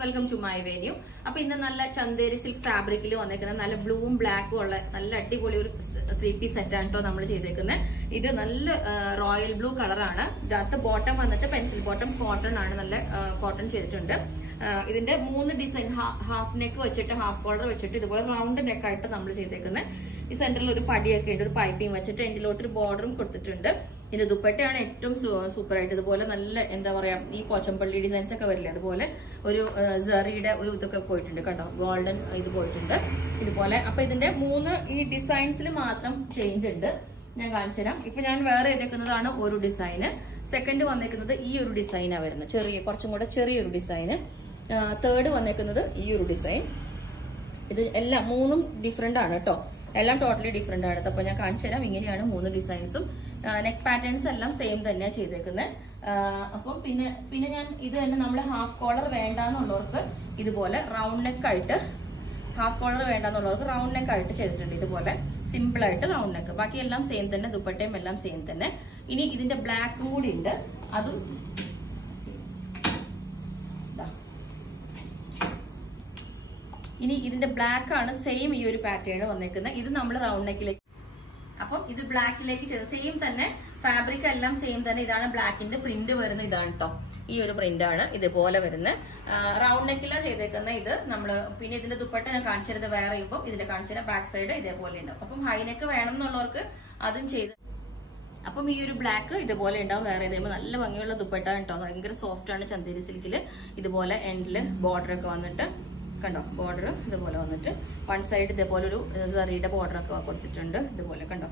Welcome to my venue. അപ്പൊ ഇന്ന് നല്ല ചന്തേരി സിൽക്ക് ഫാബ്രിക്കിൽ വന്നേക്കുന്ന നല്ല ബ്ലൂവും ബ്ലാക്കും ഉള്ള നല്ല അടിപൊളി ഒരു 3-piece സെറ്റ് ആണ് കേട്ടോ നമ്മൾ ചെയ്തേക്കുന്നത്. ഇത് നല്ല റോയൽ ബ്ലൂ കളറാണ്. ഇതിനകത്ത് ബോട്ടം വന്നിട്ട് പെൻസിൽ ബോട്ടം കോട്ടൺ ആണ്, നല്ല കോട്ടൺ ചെയ്തിട്ടുണ്ട്. ഇതിന്റെ 3 ഡിസൈൻ, ഹാഫ് നെക്ക് വെച്ചിട്ട് ഹാഫ് കോളർ വെച്ചിട്ട് ഇതുപോലെ റൗണ്ട് നെക്ക് ആയിട്ട് നമ്മൾ ചെയ്തേക്കുന്നത്. ഈ സെന്ററിൽ ഒരു പടിയൊക്കെ ഉണ്ട്, ഒരു പൈപ്പിംഗ് വെച്ചിട്ട് എൻഡിലോട്ട് ഒരു ബോർഡറും കൊടുത്തിട്ടുണ്ട്. ഇതിന്റെ ദുപ്പട്ടയാണ് ഏറ്റവും സൂപ്പർ ആയിട്ട്. ഇതുപോലെ നല്ല എന്താ പറയാ, ഈ പോച്ചമ്പള്ളി ഡിസൈൻസ് ഒക്കെ വരില്ലേ, അതുപോലെ ഒരു സെറിയുടെ ഒരു ഇതൊക്കെ പോയിട്ടുണ്ട് കേട്ടോ, ഗോൾഡൻ ഇത് പോയിട്ടുണ്ട് ഇതുപോലെ. അപ്പൊ ഇതിന്റെ 3 ഈ ഡിസൈൻസിൽ മാത്രം ചേഞ്ച് ഉണ്ട്. ഞാൻ കാണിച്ചു തരാം. ഇപ്പൊ ഞാൻ വേറെ ചെയ്തേക്കുന്നതാണ് ഒരു ഡിസൈന്. സെക്കൻഡ് വന്നേക്കുന്നത് ഈ ഒരു ഡിസൈനാണ് വരുന്നത്, കുറച്ചും കൂടെ ചെറിയൊരു ഡിസൈന്. തേർഡ് വന്നേക്കുന്നത് ഈ ഒരു ഡിസൈൻ. ഇത് എല്ലാം 3ഉം ഡിഫറെന്റ് ആണ് കേട്ടോ, എല്ലാം ടോട്ടലി ഡിഫറെന്റ് ആണ്. അപ്പൊ ഞാൻ കാണിച്ചു തരാം. ഇങ്ങനെയാണ് 3 ഡിസൈൻസും. നെക്ക് പാറ്റേൺസ് എല്ലാം സെയിം തന്നെയാണ് ചെയ്തേക്കുന്നത്. അപ്പം പിന്നെ ഞാൻ ഇത് തന്നെ നമ്മൾ ഹാഫ് കോളർ വേണ്ടാന്നുള്ളവർക്ക് ഇതുപോലെ റൗണ്ട് നെക്ക് ആയിട്ട്, ഹാഫ് കോളർ വേണ്ടാന്നുള്ളവർക്ക് റൗണ്ട് നെക്ക് ആയിട്ട് ചെയ്തിട്ടുണ്ട്. ഇതുപോലെ സിമ്പിൾ ആയിട്ട് റൗണ്ട് നെക്ക്. ബാക്കി എല്ലാം സെയിം തന്നെ, ദുപ്പട്ടയും എല്ലാം സെയിം തന്നെ. ഇനി ഇതിന്റെ ബ്ലാക്കും കൂടി ഉണ്ട്, അതും ഇനി ഇതിന്റെ ബ്ലാക്ക് ആണ് സെയിം ഈ ഒരു പാറ്റേൺ വന്നേക്കുന്നത്. ഇത് നമ്മൾ റൗണ്ട് നെക്കിലേക്ക്, അപ്പം ഇത് ബ്ലാക്കിലേക്ക് ചെയ്ത് സെയിം തന്നെ, ഫാബ്രിക് എല്ലാം സെയിം തന്നെ. ഇതാണ് ബ്ലാക്കിന്റെ പ്രിന്റ് വരുന്നത്, ഇതാണ് കേട്ടോ, ഈ ഒരു പ്രിന്റ് ആണ് ഇതുപോലെ വരുന്നത്. റൗണ്ട് നെക്കിലാണ് ചെയ്തേക്കുന്നത് ഇത് നമ്മള്. പിന്നെ ഇതിന്റെ ദുപ്പട്ട ഞാൻ കാണിച്ചിരുന്നത് വേറെ ചെയ്യുമ്പോൾ ഇതിന്റെ കാണിച്ചിരുന്ന ബാക്ക് സൈഡ് ഇതേപോലെ ഉണ്ട്. അപ്പം ഹൈ നെക്ക് വേണം എന്നുള്ളവർക്ക് അതും ചെയ്ത്. അപ്പം ഈ ഒരു ബ്ലാക്ക് ഇതുപോലെ ഉണ്ടാവും. വേറെ ഇതേപോലെ നല്ല ഭംഗിയുള്ള ദുപ്പട്ട കേട്ടോ, ഭയങ്കര സോഫ്റ്റ് ആണ്. ചന്തേരി സിൽക്കില് ഇതുപോലെ എൻഡില് ബോർഡർ ഒക്കെ വന്നിട്ട് കണ്ടോ, ബോർഡർ ഇതുപോലെ വന്നിട്ട് വൺ സൈഡ് ഇതേപോലെ ഒരു സെറിയുടെ ബോർഡർ ഒക്കെ കൊടുത്തിട്ടുണ്ട് ഇതുപോലെ കണ്ടോ.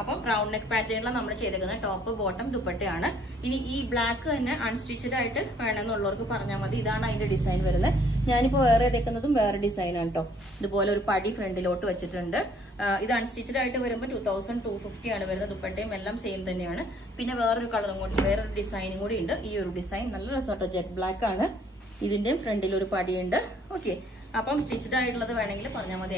അപ്പം റൗണ്ട് നെക്ക് പാറ്റേണിലാണ് നമ്മൾ ചെയ്തേക്കുന്നത്. ടോപ്പ് ബോട്ടം ദുപ്പട്ടയാണ്. ഇനി ഈ ബ്ലാക്ക് തന്നെ അൺസ്റ്റിച്ചഡ് ആയിട്ട് വേണമെന്നുള്ളവർക്ക് പറഞ്ഞാൽ മതി. ഇതാണ് അതിന്റെ ഡിസൈൻ വരുന്നത്. ഞാനിപ്പോ വേറെ ചെയ്തേക്കുന്നതും വേറെ ഡിസൈൻ ആണ് കേട്ടോ. ഇതുപോലെ ഒരു പടി ഫ്രണ്ടിലോട്ട് വെച്ചിട്ടുണ്ട്. ഇത് അൺസ്റ്റിച്ചഡ് ആയിട്ട് വരുമ്പോൾ 2250 ആണ് വരുന്നത്. ദുപ്പട്ടയും എല്ലാം സെയിം തന്നെയാണ്. പിന്നെ വേറൊരു കളറും കൂടി, വേറൊരു ഡിസൈനും കൂടി ഉണ്ട്. ഈ ഒരു ഡിസൈൻ നല്ല രസമാട്ടോ, ജെറ്റ് ബ്ലാക്ക് ആണ്. ഇതിന്റെയും ഫ്രണ്ടിൽ ഒരു പടിയുണ്ട്. ഓക്കെ, അപ്പം സ്റ്റിച്ച്ഡ് ആയിട്ടുള്ളത് വേണമെങ്കിൽ പറഞ്ഞാൽ മതി.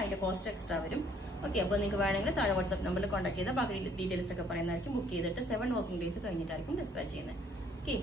അതിന്റെ കോസ്റ്റ് എക്സ്ട്രാ വരും. ഓക്കെ, അപ്പോൾ നിങ്ങൾക്ക് വേണമെങ്കിൽ താഴെ വാട്സ്ആപ്പ് നമ്പറിൽ കോൺടാക്ട് ചെയ്താൽ ബാക്കി ഡീറ്റെയിൽസ് ഒക്കെ പറയുന്നതായിരിക്കും. ബുക്ക് ചെയ്തിട്ട് 7 വർക്കിംഗ് ഡേയ്സ് കഴിഞ്ഞിട്ടായിരിക്കും ഡിസ്പാച്ച് ചെയ്യുന്നത്. ഓക്കെ.